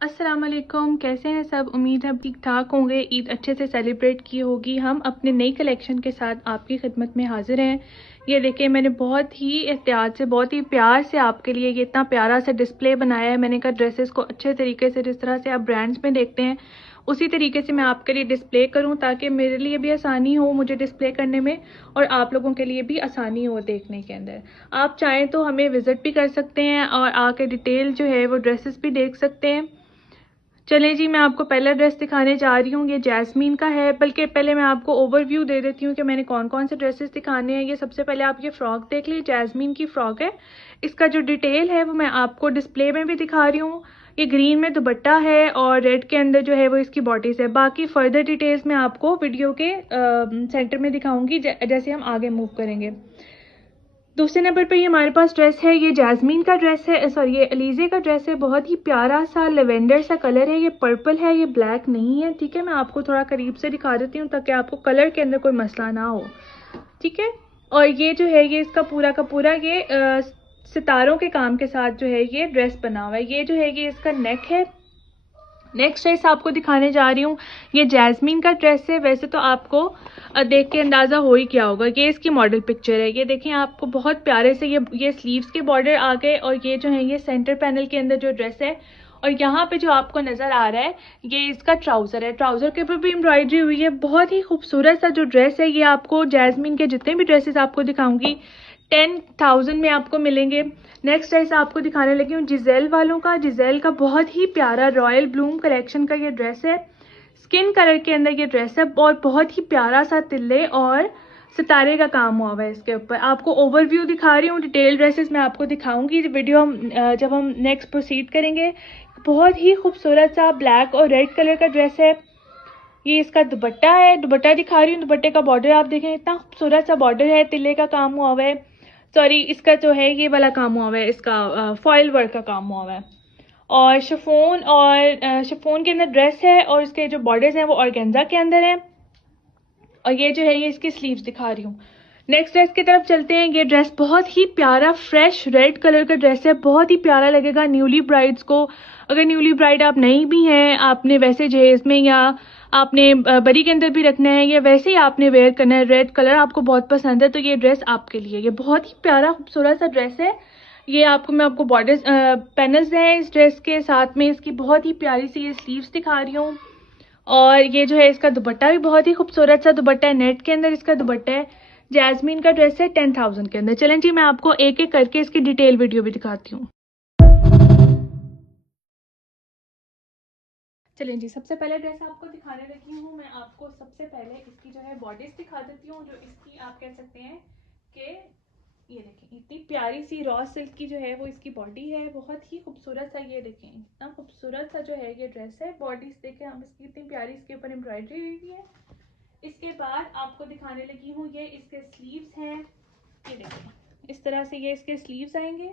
अस्सलाम वालेकुम। कैसे हैं सब? उम्मीद है ठीक ठाक होंगे। ईद अच्छे से सेलिब्रेट की होगी। हम अपने नई कलेक्शन के साथ आपकी खिदमत में हाजिर हैं। ये देखिए, मैंने बहुत ही एहतियात से, बहुत ही प्यार से आपके लिए ये इतना प्यारा सा डिस्प्ले बनाया है। मैंने कहा ड्रेसेस को अच्छे तरीके से, जिस तरह से आप ब्रांड्स में देखते हैं उसी तरीके से मैं आपके लिए डिस्प्ले करूं, ताकि मेरे लिए भी आसानी हो मुझे डिस्प्ले करने में और आप लोगों के लिए भी आसानी हो देखने के अंदर। आप चाहें तो हमें विज़िट भी कर सकते हैं और आके डिटेल जो है वो ड्रेसेस भी देख सकते हैं। चलें जी, मैं आपको पहला ड्रेस दिखाने जा रही हूँ। ये जैस्मीन का है, बल्कि पहले मैं आपको ओवरव्यू दे देती हूँ कि मैंने कौन कौन से ड्रेसेस दिखाने हैं। ये सबसे पहले आप ये फ़्रॉक देख लीजिए, जैस्मीन की फ़्रॉक है। इसका जो डिटेल है वो मैं आपको डिस्प्ले में भी दिखा रही हूँ। ये ग्रीन में दुपट्टा है और रेड के अंदर जो है वो इसकी बॉडीज़ है। बाकी फर्दर डिटेल्स मैं आपको वीडियो के सेंटर में दिखाऊँगी जैसे हम आगे मूव करेंगे। दूसरे नंबर पे ये हमारे पास ड्रेस है। ये जैस्मीन का ड्रेस है, सॉरी ये अलीज़े का ड्रेस है। बहुत ही प्यारा सा लेवेंडर सा कलर है। ये पर्पल है, ये ब्लैक नहीं है। ठीक है, मैं आपको थोड़ा करीब से दिखा देती हूँ ताकि आपको कलर के अंदर कोई मसला ना हो। ठीक है, और ये जो है ये इसका पूरा का पूरा ये सितारों के काम के साथ जो है ये ड्रेस बना हुआ है। ये जो है ये इसका नेक है। नेक्स्ट ड्रेस आपको दिखाने जा रही हूँ। ये जैस्मीन का ड्रेस है। वैसे तो आपको देख के अंदाज़ा हो ही क्या होगा। ये इसकी मॉडल पिक्चर है। ये देखें, आपको बहुत प्यारे से ये स्लीव्स के बॉर्डर आ गए और ये जो है ये सेंटर पैनल के अंदर जो ड्रेस है। और यहाँ पे जो आपको नज़र आ रहा है ये इसका ट्राउज़र है। ट्राउज़र के ऊपर भी एम्ब्रॉयडरी हुई है। बहुत ही खूबसूरत सा जो ड्रेस है। ये आपको जैस्मीन के जितने भी ड्रेसेस आपको दिखाऊंगी 10,000 में आपको मिलेंगे। नेक्स्ट ड्रेस आपको दिखाने लगी हूँ जिजेल वालों का। जिजेल का बहुत ही प्यारा रॉयल ब्लूम कलेक्शन का ये ड्रेस है। स्किन कलर के अंदर ये ड्रेस है और बहुत ही प्यारा सा तिल्ले और सितारे का काम हुआ है इसके ऊपर। आपको ओवरव्यू दिखा रही हूँ। डिटेल ड्रेसेस मैं आपको दिखाऊंगी वीडियो जब हम नेक्स्ट प्रोसीड करेंगे। बहुत ही खूबसूरत सा ब्लैक और रेड कलर का ड्रेस है। ये इसका दुपट्टा है। दुपट्टा दिखा रही हूँ। दुपट्टे का बॉर्डर आप देखें, इतना खूबसूरत सा बॉर्डर है, तिल्ले का काम हुआ है। सॉरी, इसका जो है ये वाला काम हुआ है, इसका फॉइल वर्क का काम हुआ है। और शिफॉन के अंदर ड्रेस है और इसके जो बॉर्डर्स हैं वो ऑर्गेन्जा के अंदर हैं। और ये जो है ये इसकी स्लीव्स दिखा रही हूँ। नेक्स्ट ड्रेस की तरफ चलते हैं। ये ड्रेस बहुत ही प्यारा फ्रेश रेड कलर का ड्रेस है। बहुत ही प्यारा लगेगा न्यूली ब्राइड्स को। अगर न्यूली ब्राइड आप नहीं भी हैं, आपने वैसे जहेज में या आपने बरी के अंदर भी रखना है या वैसे ही आपने वेयर करना है, रेड कलर आपको बहुत पसंद है, तो ये ड्रेस आपके लिए। ये बहुत ही प्यारा खूबसूरत सा ड्रेस है। ये मैं आपको बॉर्डर पैनल्स हैं इस ड्रेस के साथ में। इसकी बहुत ही प्यारी सी ये स्लीव्स दिखा रही हूँ। और ये जो है इसका दुपट्टा भी बहुत ही खूबसूरत सा दुपट्टा है। नेट के अंदर इसका दुपट्टा है। जैस्मीन का ड्रेस है 10,000 के अंदर। चलें जी, मैं आपको एक एक करके इसकी डिटेल वीडियो भी दिखाती हूँ। चलें जी, सबसे पहले ड्रेस आपको दिखाने लगी हूँ। मैं आपको सबसे पहले इसकी जो है बॉडीज दिखा देती हूँ, जो इसकी आप कह सकते हैं कि ये देखें, इतनी प्यारी सी रॉ सिल्क की जो है वो इसकी बॉडी है। बहुत ही खूबसूरत सा, ये देखें इतना खूबसूरत सा जो है ये ड्रेस है। बॉडीज देखें हम इसकी, इतनी प्यारी इसके ऊपर एम्ब्रॉयडरी हुई है। इसके बाद आपको दिखाने लगी हूँ ये इसके स्लीव्स हैं। ये देखिए, इस तरह से ये इसके स्लीव्स आएंगे।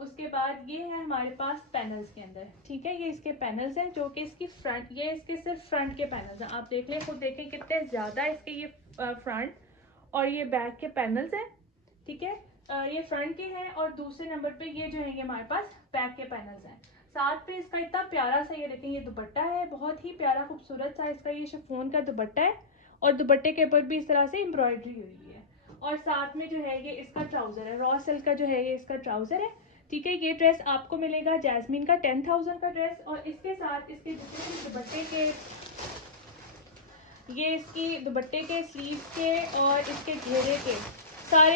उसके बाद ये है हमारे पास पैनल्स के अंदर। ठीक है, ये इसके पैनल्स हैं जो कि इसकी फ्रंट, ये इसके सिर्फ फ्रंट के पैनल्स हैं। आप देख लें, खुद देखें कितने ज़्यादा इसके ये फ्रंट और ये बैक के पैनल्स हैं। ठीक है, ये फ्रंट के हैं और दूसरे नंबर पे ये जो है ये हमारे पास बैक के पैनल्स हैं। साथ पे इसका इतना प्यारा सा, ये देखें ये दुपट्टा है। बहुत ही प्यारा खूबसूरत सा इसका ये शिफॉन का दुपट्टा है और दुपट्टे के ऊपर भी इस तरह से एम्ब्रॉयडरी हुई है। और साथ में जो है ये इसका ट्राउज़र है, रॉ सिल्क का जो है ये इसका ट्राउज़र है। ठीक है, ये ड्रेस आपको मिलेगा जैस्मीन का 10,000 का ड्रेस। और इसके साथ इसके जितने दुपट्टे के, ये इसकी दुपट्टे के स्लीव के और इसके घेरे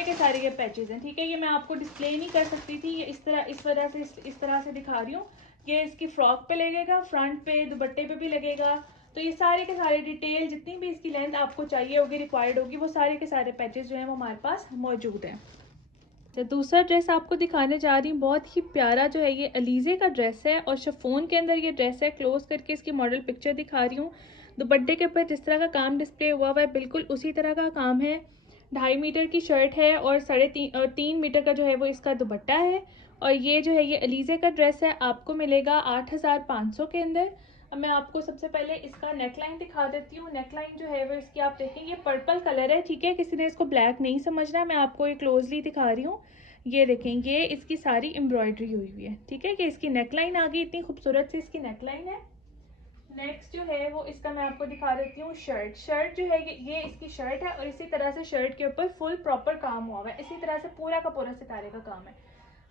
के सारे ये पैचेस हैं। ठीक है, ये मैं आपको डिस्प्ले नहीं कर सकती थी, ये इस तरह से दिखा रही हूँ। ये इसकी फ्रॉक पे लगेगा, फ्रंट पे दुपट्टे पे भी लगेगा। तो ये सारे के सारे डिटेल, जितनी भी इसकी लेंथ आपको चाहिए होगी, रिक्वायर्ड होगी, वो सारे के सारे पैचेस जो हैं वो हमारे पास मौजूद हैं। तो दूसरा ड्रेस आपको दिखाने जा रही हूँ। बहुत ही प्यारा जो है ये अलीज़े का ड्रेस है और शिफॉन के अंदर ये ड्रेस है। क्लोज करके इसकी मॉडल पिक्चर दिखा रही हूँ। दुपट्टे के ऊपर जिस तरह का काम डिस्प्ले हुआ है बिल्कुल उसी तरह का काम है। 2.5 मीटर की शर्ट है और 3.5 मीटर का जो है वो इसका दुपट्टा है। और ये जो है ये अलीज़े का ड्रेस है, आपको मिलेगा 8,500 के अंदर। अब मैं आपको सबसे पहले इसका नेक लाइन दिखा देती हूँ। नेक लाइन जो है वो इसकी आप देखें, ये पर्पल कलर है। ठीक है, किसी ने इसको ब्लैक नहीं समझना है, मैं आपको ये क्लोजली दिखा रही हूँ। ये देखें, ये इसकी सारी एम्ब्रॉयडरी हुई हुई है। ठीक है, कि इसकी नेकलाइन आ गई, इतनी खूबसूरत सी इसकी नेकलाइन है। नेक्स्ट जो है वो इसका मैं आपको दिखा देती हूँ शर्ट। शर्ट जो है ये इसकी शर्ट है और इसी तरह से शर्ट के ऊपर फुल प्रॉपर काम हुआ हुआ है, इसी तरह से पूरा का पूरा सितारे का काम है।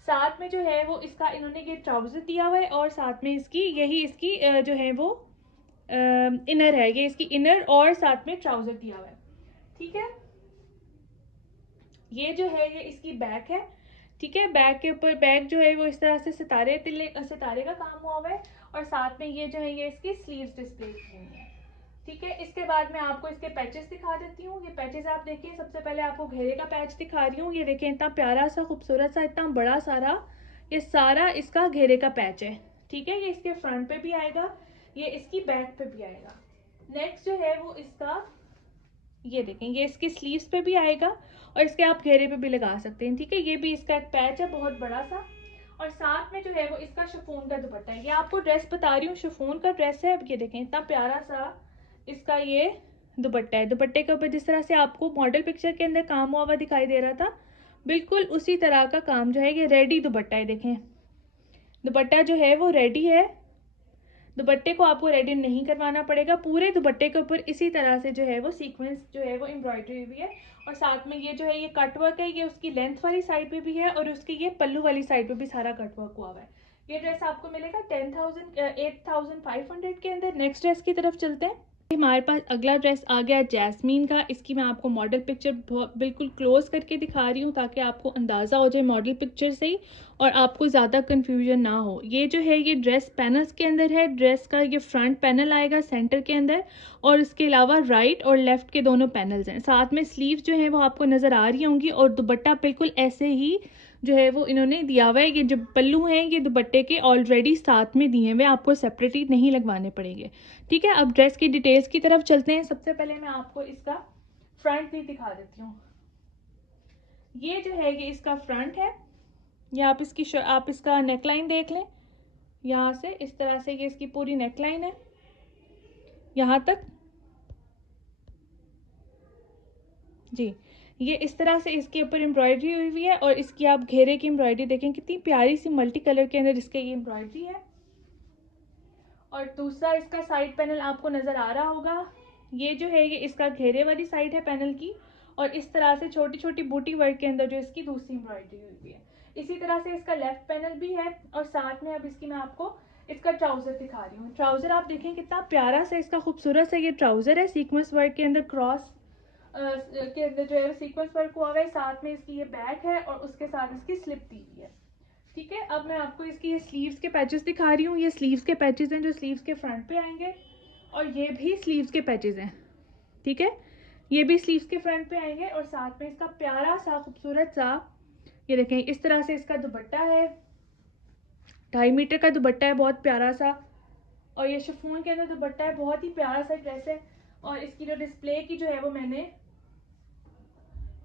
साथ में जो है वो इसका इन्होंने ये ट्राउजर दिया हुआ है और साथ में इसकी यही इसकी जो है वो इनर है, ये इसकी इनर और साथ में ट्राउजर दिया हुआ है। ठीक है, ये जो है ये इसकी बैक है। ठीक है, बैक के ऊपर बैक जो है वो इस तरह से सितारे का काम हुआ हुआ है और साथ में ये जो है ये इसकी स्लीव्स डिस्प्ले की हुई है। ठीक है, इसके बाद मैं आपको इसके पैचेस दिखा देती हूँ। ये पैचेस आप देखिए, सबसे पहले आपको घेरे का पैच दिखा रही हूँ। ये देखें, इतना प्यारा सा खूबसूरत सा इतना बड़ा सारा ये सारा इसका घेरे का पैच है। ठीक है, ये इसके फ्रंट पे भी आएगा, ये इसकी बैक पे भी आएगा। नेक्स्ट जो है वो इसका ये देखें, ये इसकी स्लीव्स पे भी आएगा और इसके आप घेरे पे भी लगा सकते हैं। ठीक है, ये भी इसका एक पैच है बहुत बड़ा सा। और साथ में जो है वो इसका शिफॉन का दुपट्टा है। ये आपको ड्रेस बता रही हूँ, शिफॉन का ड्रेस है। अब ये देखें, इतना प्यारा सा इसका ये दुपट्टा है। दुपट्टे के ऊपर जिस तरह से आपको मॉडल पिक्चर के अंदर काम हुआ हुआ दिखाई दे रहा था, बिल्कुल उसी तरह का काम जो है ये रेडी दुपट्टा है। देखें, दुपट्टा जो है वो रेडी है। दुपट्टे को आपको रेडी नहीं करवाना पड़ेगा, पूरे दुपट्टे के ऊपर इसी तरह से जो है वो सीक्वेंस जो है वो एम्ब्रॉयडरी हुई है। और साथ में ये जो है ये कट वर्क है, ये उसकी लेंथ वाली साइड पे भी है और उसकी ये पल्लू वाली साइड पे भी सारा कट वर्क हुआ हुआ है। ये ड्रेस आपको मिलेगा 8,500 के अंदर। नेक्स्ट ड्रेस की तरफ चलते हैं। हमारे पास अगला ड्रेस आ गया जैस्मीन का। इसकी मैं आपको मॉडल पिक्चर बिल्कुल क्लोज करके दिखा रही हूँ ताकि आपको अंदाज़ा हो जाए मॉडल पिक्चर से ही और आपको ज़्यादा कंफ्यूजन ना हो। ये जो है ये ड्रेस पैनल्स के अंदर है। ड्रेस का ये फ्रंट पैनल आएगा सेंटर के अंदर और इसके अलावा राइट और लेफ़्ट के दोनों पैनल्स हैं। साथ में स्लीव्स जो हैं वो आपको नज़र आ रही होंगी और दुपट्टा बिल्कुल ऐसे ही जो है वो इन्होंने दिया हुआ है। ये जो पल्लू हैं ये दुपट्टे के ऑलरेडी साथ में दिए हुए, आपको सेपरेटली नहीं लगवाने पड़ेंगे। ठीक है, अब ड्रेस की डिटेल्स की तरफ चलते हैं। सबसे पहले मैं आपको इसका फ्रंट भी दिखा देती हूँ। ये जो है ये इसका फ्रंट है। ये आप इसका नेकलाइन देख लें, यहाँ से इस तरह से ये इसकी पूरी नेकलाइन है यहाँ तक जी। ये इस तरह से इसके ऊपर एम्ब्रॉयडरी हुई हुई है और इसकी आप घेरे की एम्ब्रॉयडरी देखें, कितनी प्यारी सी मल्टी कलर के अंदर इसके ये एम्ब्रॉयडरी है। और दूसरा इसका साइड पैनल आपको नज़र आ रहा होगा। ये जो है ये इसका घेरे वाली साइड है पैनल की और इस तरह से छोटी छोटी बूटी वर्क के अंदर जो इसकी दूसरी एम्ब्रॉयडरी हुई हुई है। इसी तरह से इसका लेफ्ट पैनल भी है और साथ में अब इसकी मैं आपको इसका ट्राउज़र दिखा रही हूँ। ट्राउज़र आप देखें कितना प्यारा सा इसका खूबसूरत सा ये ट्राउज़र है। सीक्वेंस वर्क के अंदर क्रॉस के अंदर जो है सीक्वेंस वर्क हुआ हुआ है। साथ में इसकी ये बैक है और उसके साथ इसकी स्लिप दी हुई है। ठीक है, अब मैं आपको इसकी ये स्लीव्स के पैचेस दिखा रही हूँ। ये स्लीव्स के पैचेस हैं जो स्लीव्स के फ्रंट पे आएंगे और ये भी स्लीव्स के पैचेस हैं। ठीक है, ये भी स्लीव्स के फ्रंट पे आएंगे और साथ में इसका प्यारा सा खूबसूरत सा ये देखें, इस तरह से इसका दुपट्टा है। 2.5 मीटर का दुपट्टा है, बहुत प्यारा सा। और ये शिफॉन के अंदर दुपट्टा है, बहुत ही प्यारा सा ड्रेस है। और इसकी जो डिस्प्ले की जो है वो मैंने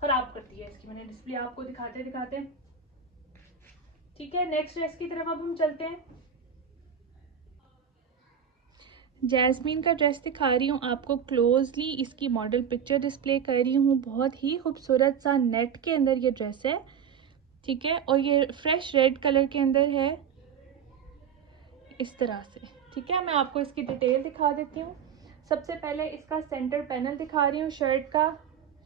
ख़राब कर दी है। इसकी मैंने डिस्प्ले आपको दिखाते दिखाते। ठीक है, नेक्स्ट ड्रेस की तरफ अब हम चलते हैं। जैस्मीन का ड्रेस दिखा रही हूँ आपको क्लोजली, इसकी मॉडल पिक्चर डिस्प्ले कर रही हूँ। बहुत ही खूबसूरत सा नेट के अंदर ये ड्रेस है। ठीक है, और ये फ्रेश रेड कलर के अंदर है इस तरह से। ठीक है, मैं आपको इसकी डिटेल दिखा देती हूँ। सबसे पहले इसका सेंटर पैनल दिखा रही हूँ शर्ट का।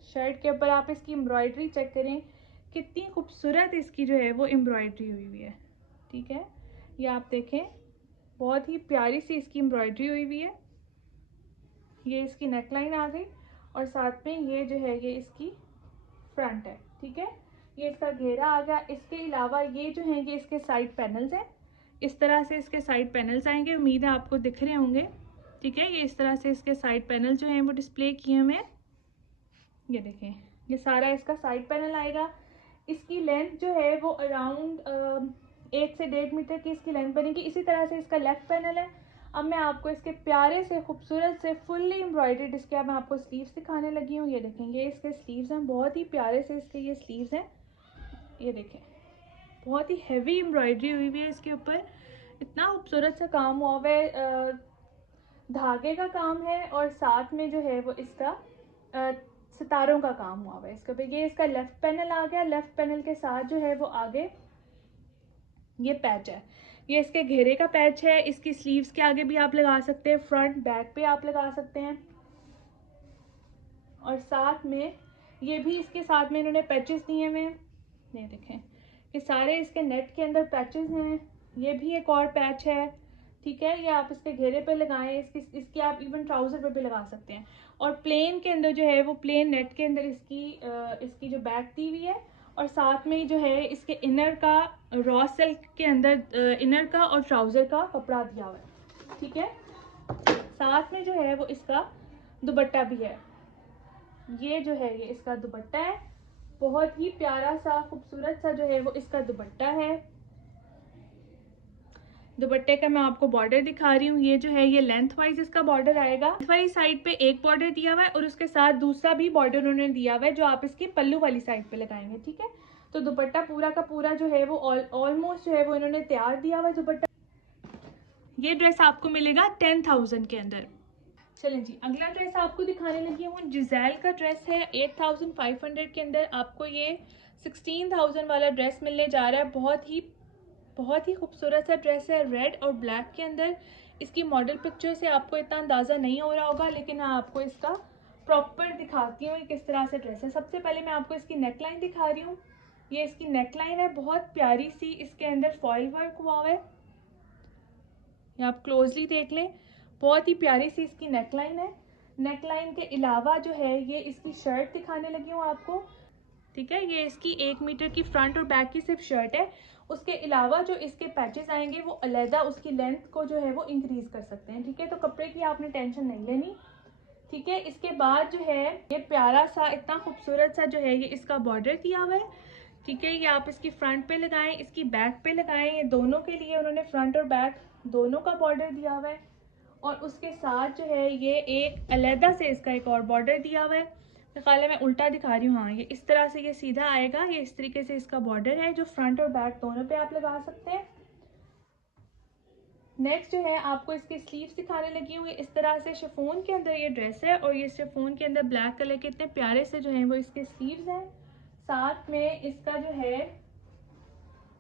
शर्ट के ऊपर आप इसकी एम्ब्रॉयडरी चेक करें, कितनी खूबसूरत इसकी जो है वो एम्ब्रॉयडरी हुई हुई है। ठीक है, ये आप देखें, बहुत ही प्यारी सी इसकी एम्ब्रॉयडरी हुई हुई है। ये इसकी नेकलाइन आ गई और साथ में ये जो है ये इसकी फ्रंट है। ठीक है, ये इसका घेरा आ गया। इसके अलावा ये जो है ये इसके साइड पैनल्स हैं। इस तरह से इसके साइड पैनल्स आएंगे, उम्मीद है आपको दिख रहे होंगे। ठीक है, ये इस तरह से इसके साइड पैनल जो हैं वो डिस्प्ले किए हुए हैं। ये देखें, ये सारा इसका साइड पैनल आएगा। इसकी लेंथ जो है वो अराउंड 1 से 1.5 मीटर की इसकी लेंथ बनेगी। इसी तरह से इसका लेफ्ट पैनल है। अब मैं आपको इसके प्यारे से खूबसूरत से फुल्ली एम्ब्रॉयडर्ड इसके अब मैं आपको स्लीव्स दिखाने लगी हूँ। ये देखेंगे, इसके स्लीव्स हैं, बहुत ही प्यारे से इसके ये स्लीव्स हैं। ये देखें, बहुत ही हैवी एम्ब्रॉयडरी हुई हुई है इसके ऊपर। इतना खूबसूरत सा काम हुआ हुआ है, धागे का काम है और साथ में जो है वो इसका सितारों का काम हुआ हुआ है इसके ऊपर। ये इसका लेफ्ट पैनल आ गया। लेफ्ट पैनल के साथ जो है वो आगे ये पैच है, ये इसके घेरे का पैच है। इसकी स्लीव्स के आगे भी आप लगा सकते हैं, फ्रंट बैक पे आप लगा सकते हैं। और साथ में ये भी इसके साथ में इन्होंने पैचेस दिए हुए हैं, ये देखें, ये सारे इसके नेट के अंदर पैचेस हैं। ये भी एक और पैच है, ठीक है। ये आप इसके घेरे पे लगाएं, इसकी आप इवन ट्राउज़र पे भी लगा सकते हैं। और प्लेन के अंदर जो है वो प्लेन नेट के अंदर इसकी जो बैक दी हुई है। और साथ में जो है इसके इनर का रॉ सिल्क के अंदर इनर का और ट्राउज़र का कपड़ा दिया हुआ है, ठीक है। साथ में जो है वो इसका दुपट्टा भी है। ये जो है ये इसका दुपट्टा है, बहुत ही प्यारा सा खूबसूरत सा जो है वो इसका दुपट्टा है। दुपट्टे का मैं आपको बॉर्डर दिखा रही हूँ। ये जो है ये लेंथ वाइज इसका बॉर्डर आएगा। लेंथ वाली साइड पे एक बॉर्डर दिया हुआ है और उसके साथ दूसरा भी बॉर्डर उन्होंने दिया हुआ है जो आप इसकी पल्लू वाली साइड पे लगाएंगे, ठीक है। तो दुपट्टा पूरा का पूरा जो है वो ऑलमोस्ट जो है वो इन्होंने तैयार दिया हुआ है दुपट्टा। ये ड्रेस आपको मिलेगा 10,000 के अंदर। चलें जी, अगला ड्रेस आपको दिखाने लगी हूँ। जिज़ैल का ड्रेस है 8,500 के अंदर। आपको ये 16,000 वाला ड्रेस मिलने जा रहा है। बहुत ही खूबसूरत सा ड्रेस है, रेड और ब्लैक के अंदर। इसकी मॉडल पिक्चर से आपको इतना अंदाज़ा नहीं हो रहा होगा, लेकिन मैं आपको इसका प्रॉपर दिखाती हूँ किस तरह से ड्रेस है। सबसे पहले मैं आपको इसकी नेक लाइन दिखा रही हूँ। ये इसकी नेक लाइन है, बहुत प्यारी सी, इसके अंदर फॉयल वर्क हुआ हुआ है। ये आप क्लोजली देख लें, बहुत ही प्यारी सी इसकी नेक लाइन है। नेक लाइन के अलावा जो है ये इसकी शर्ट दिखाने लगी हूँ आपको, ठीक है। ये इसकी 1 मीटर की फ्रंट और बैक की सिर्फ शर्ट है। उसके अलावा जो इसके पैचेस आएंगे वो अलहदा उसकी लेंथ को जो है वो इंक्रीज कर सकते हैं, ठीक है। तो कपड़े की आपने टेंशन नहीं लेनी, ठीक है। इसके बाद जो है ये प्यारा सा इतना खूबसूरत सा जो है ये इसका बॉर्डर दिया हुआ है, ठीक है। ये आप इसकी फ्रंट पे लगाएं, इसकी बैक पे लगाएं। ये दोनों के लिए उन्होंने फ्रंट और बैक दोनों का बॉर्डर दिया हुआ है। और उसके साथ जो है ये एक अलहदा से इसका एक और बॉर्डर दिया हुआ है। ख्याल है मैं उल्टा दिखा रही हूँ, हाँ, ये इस तरह से ये सीधा आएगा। ये इस तरीके से इसका बॉर्डर है जो फ्रंट और बैक दोनों पे आप लगा सकते हैं। नेक्स्ट जो है आपको इसकी स्लीव्स दिखाने लगी हूँ। इस तरह से शिफॉन के अंदर ये ड्रेस है और ये शिफॉन के अंदर ब्लैक कलर के इतने प्यारे से जो है वो इसके स्लीव्स हैं। साथ में इसका जो है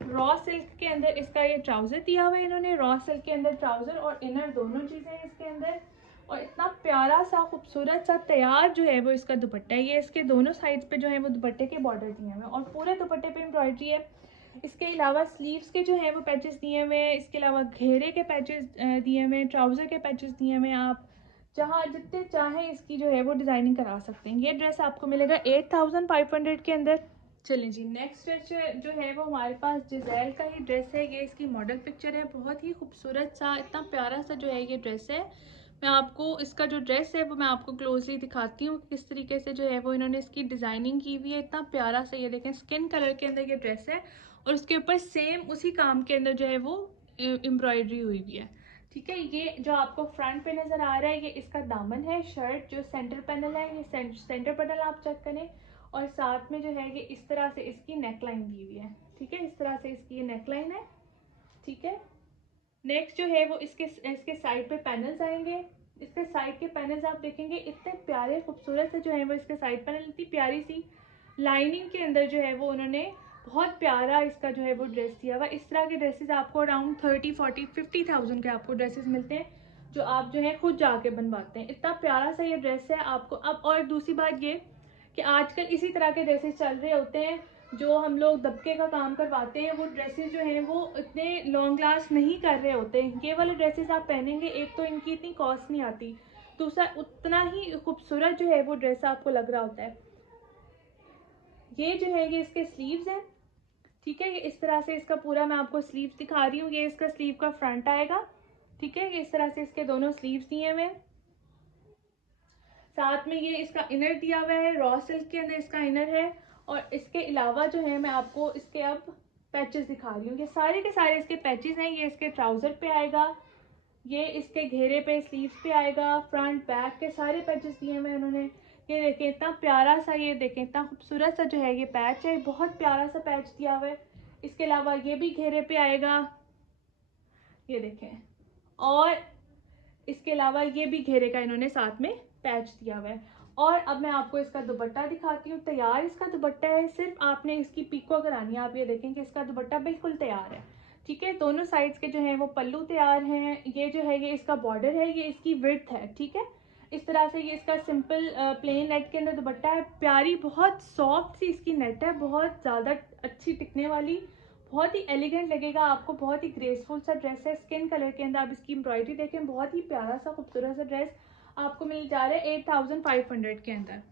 रॉ सिल्क के अंदर इसका ये ट्राउज़र दिया हुआ है इन्होंने। रॉ सिल्क के अंदर ट्राउज़र और इनर दोनों चीज़ें हैं इसके अंदर। और इतना प्यारा सा खूबसूरत सा तैयार जो है वो इसका दुपट्टा है। ये इसके दोनों साइड्स पे जो है वो दुपट्टे के बॉर्डर दिए हुए हैं और पूरे दुपट्टे पे एम्ब्रॉयडरी है। इसके अलावा स्लीव्स के जो है वो पैचेस दिए हुए हैं। इसके अलावा घेरे के पैचेस दिए हुए हैं, ट्राउज़र के पैचेस दिए हुए हैं। आप जहाँ जितने चाहें इसकी जो है वो डिज़ाइनिंग करा सकते हैं। ये ड्रेस आपको मिलेगा 8,500 के अंदर। चलें जी, नेक्स्ट ड्रेस जो है वो हमारे पास जिज़ैल का ही ड्रेस है। ये इसकी मॉडल पिक्चर है, बहुत ही खूबसूरत सा इतना प्यारा सा जो है ये ड्रेस है। मैं आपको इसका जो ड्रेस है वो मैं आपको क्लोजली दिखाती हूँ किस तरीके से जो है वो इन्होंने इसकी डिज़ाइनिंग की हुई है। इतना प्यारा सा, ये देखें, स्किन कलर के अंदर ये ड्रेस है और उसके ऊपर सेम उसी काम के अंदर जो है वो एम्ब्रॉयडरी हुई हुई है, ठीक है। ये जो आपको फ्रंट पे नज़र आ रहा है ये इसका दामन है। शर्ट जो सेंटर पैनल है, ये सेंटर पैनल आप चेक करें। और साथ में जो है ये इस तरह से इसकी नेक लाइन दी हुई है, ठीक है। इस तरह से इसकी ये नेक लाइन है, ठीक है। नेक्स्ट जो है वो इसके साइड पे पैनल्स आएंगे। इसके साइड के पैनल्स आप देखेंगे इतने प्यारे खूबसूरत से जो है वो इसके साइड पैनल, इतनी प्यारी सी लाइनिंग के अंदर जो है वो उन्होंने बहुत प्यारा इसका जो है वो ड्रेस दिया हुआ। इस तरह के ड्रेसेस आपको अराउंड 30, 40, 50,000 के आपको ड्रेसेस मिलते हैं जो आप जो है खुद जाके बनवाते हैं। इतना प्यारा सा ये ड्रेस है आपको। अब और दूसरी बात ये कि आजकल इसी तरह के ड्रेसेस चल रहे होते हैं जो हम लोग दबके का काम करवाते हैं। वो ड्रेसेस जो हैं वो इतने लॉन्ग लास्ट नहीं कर रहे होते। ये वाले ड्रेसेस आप पहनेंगे, एक तो इनकी इतनी कॉस्ट नहीं आती, दूसरा उतना ही खूबसूरत जो है वो ड्रेस आपको लग रहा होता है। ये जो है ये इसके स्लीव्स हैं, ठीक है। ये इस तरह से इसका पूरा मैं आपको स्लीव्स दिखा रही हूँ। ये इसका स्लीव का फ्रंट आएगा, ठीक है। ये इस तरह से इसके दोनों स्लीव्स दिए हुए हैं। साथ में ये इसका इनर दिया हुआ है, रॉ सिल्क के अंदर इसका इनर है। और इसके अलावा जो है मैं आपको इसके अब पैचेस दिखा रही हूँ। ये सारे के सारे इसके पैचेस हैं। ये इसके ट्राउज़र पे आएगा, ये इसके घेरे पे स्लीव्स पे आएगा, फ्रंट बैक के सारे पैचेस दिए हुए हैं उन्होंने। ये देखें इतना प्यारा सा, ये देखें इतना खूबसूरत सा जो है ये पैच है, बहुत प्यारा सा पैच दिया हुआ है। इसके अलावा ये भी घेरे पे आएगा, ये देखें। और इसके अलावा ये भी घेरे का इन्होंने साथ में पैच दिया हुआ है। और अब मैं आपको इसका दुपट्टा दिखाती हूँ। तैयार इसका दुपट्टा है, सिर्फ आपने इसकी पिको करानी है। आप ये देखें कि इसका दुपट्टा बिल्कुल तैयार है, ठीक है। दोनों साइड्स के जो हैं वो पल्लू तैयार हैं। ये जो है ये इसका बॉर्डर है, ये इसकी विड्थ है, ठीक है। इस तरह से ये इसका सिंपल प्लेन नेट के अंदर दुपट्टा है। प्यारी बहुत सॉफ्ट सी इसकी नेट है, बहुत ज़्यादा अच्छी टिकने वाली, बहुत ही एलिगेंट लगेगा आपको। बहुत ही ग्रेसफुल सा ड्रेस है, स्किन कलर के अंदर। आप इसकी एम्ब्रॉयडरी देखें, बहुत ही प्यारा सा खूबसूरत सा ड्रेस आपको मिल जा रहा है 8500 के अंदर।